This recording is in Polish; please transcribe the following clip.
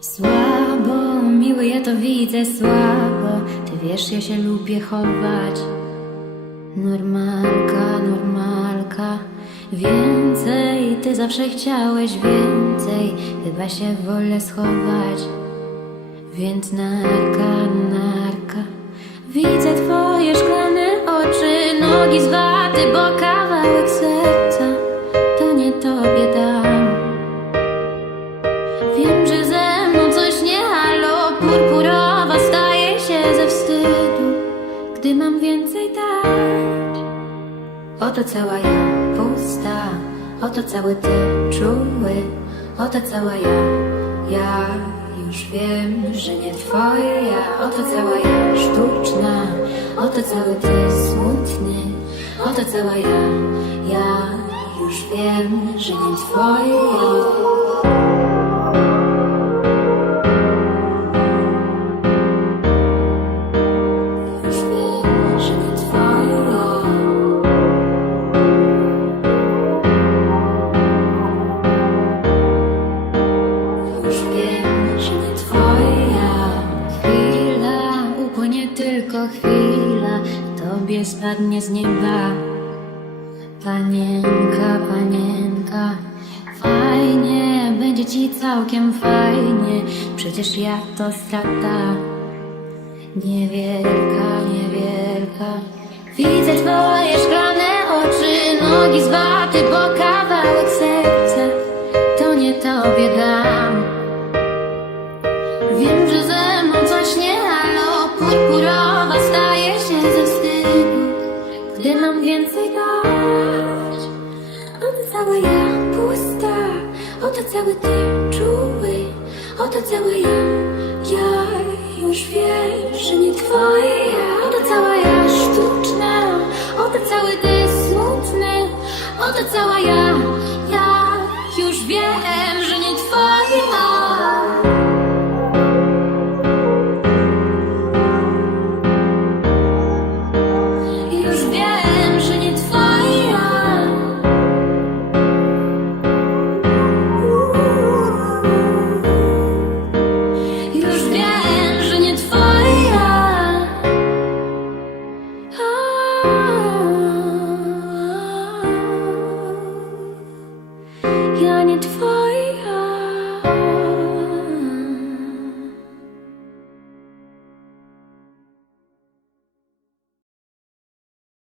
Słabo, miły ja to widzę słabo. Ty wiesz, ja się lubię chować. Normalka, normalka. Więcej, ty zawsze chciałeś więcej. Chyba się wolę schować. Więc narka, narka. Widzę twoje szklane oczy Nogi z waty, bo kawałek serca Oto cała ja pusta Oto cały ty czuły Oto cała ja. Ja już wiem, że nie twoje ja. Oto cała ja sztuczna Oto cały ty smutny. Oto cała ja. Ja już wiem, że nie twoje ja tylko chwila Tobie spadnie z nieba. Panienka, panienka Fajnie, będzie ci całkiem fajnie. Przecież ja to strata. Niewielka, niewielka. Widzę twoje szklane oczy Nogi z waty, bo kawałek widać Oto cała ja pusta. Oto cały ty czuły. Oto cała ja. Ja już wiem, że nie twoje Oto cała ja sztuczna. Oto cały ty smutny. Oto cała ja. Ja już wiem Yearning for